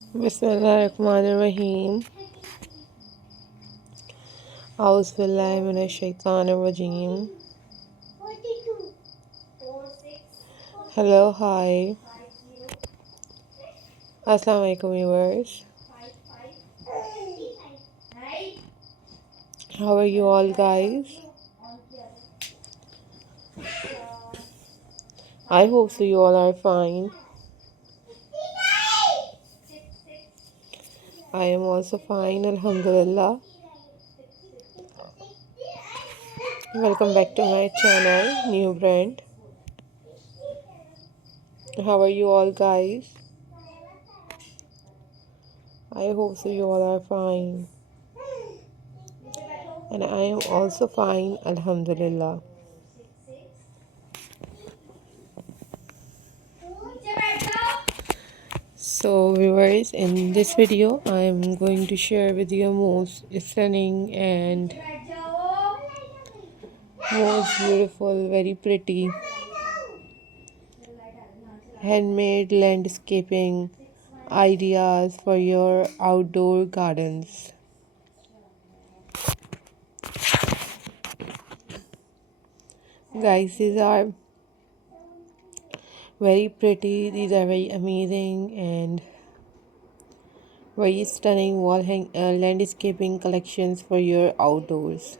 Bismillahirrahmanirrahim. Auzubillahi minash shaitanir rajim. Hello, hi. Assalamu alaikum viewers. How are you all guys? I hope so you all are fine. I am also fine, alhamdulillah. Welcome back to my channel, New Brand. How are you all guys? I hope so you all are fine. And I am also fine, alhamdulillah. So viewers, in this video I am going to share with you most stunning and most beautiful, very pretty handmade landscaping ideas for your outdoor gardens. Guys, these are very pretty, these are very amazing and very stunning landscaping collections for your outdoors.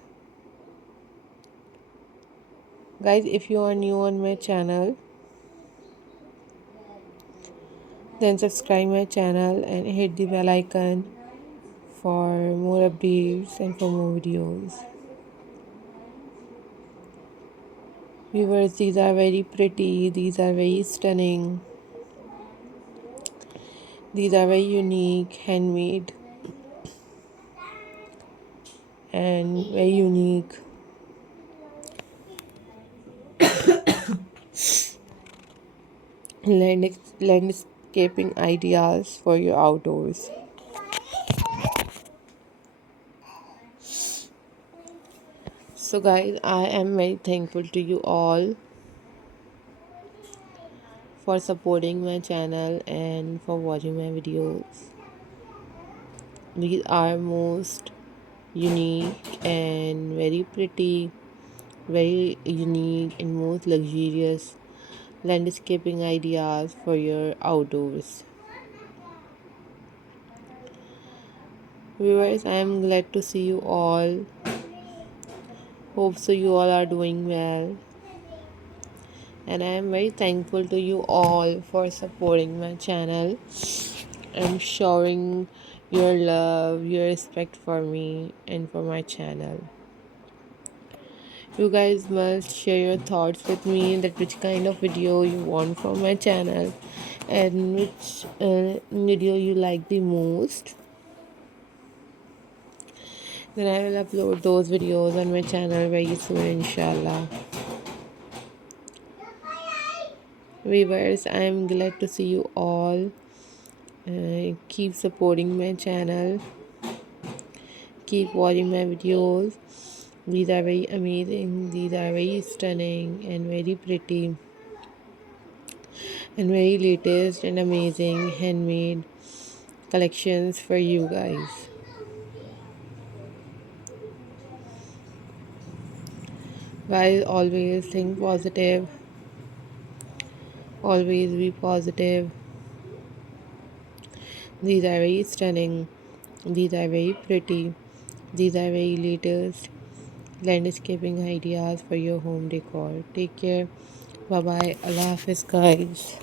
Guys, if you are new on my channel, then subscribe my channel and hit the bell icon for more updates and for more videos. Viewers, these are very pretty, these are very stunning, these are very unique, handmade and very unique landscaping ideas for your outdoors. So guys, I am very thankful to you all for supporting my channel and for watching my videos. These are most unique and very pretty, very unique and most luxurious landscaping ideas for your outdoors. Viewers, I am glad to see you all. Hope so you all are doing well. And I am very thankful to you all for supporting my channel and showing your love, your respect for me and for my channel. You guys must share your thoughts with me that which kind of video you want from my channel and which video you like the most. Then I will upload those videos on my channel very soon, inshallah. Viewers, I am glad to see you all. Keep supporting my channel. Keep watching my videos. These are very amazing. These are very stunning and very pretty and very latest and amazing handmade collections for you guys. Guys, always think positive. Always be positive. These are very stunning. These are very pretty. These are very latest landscaping ideas for your home decor. Take care. Bye bye. Allah Hafiz, guys.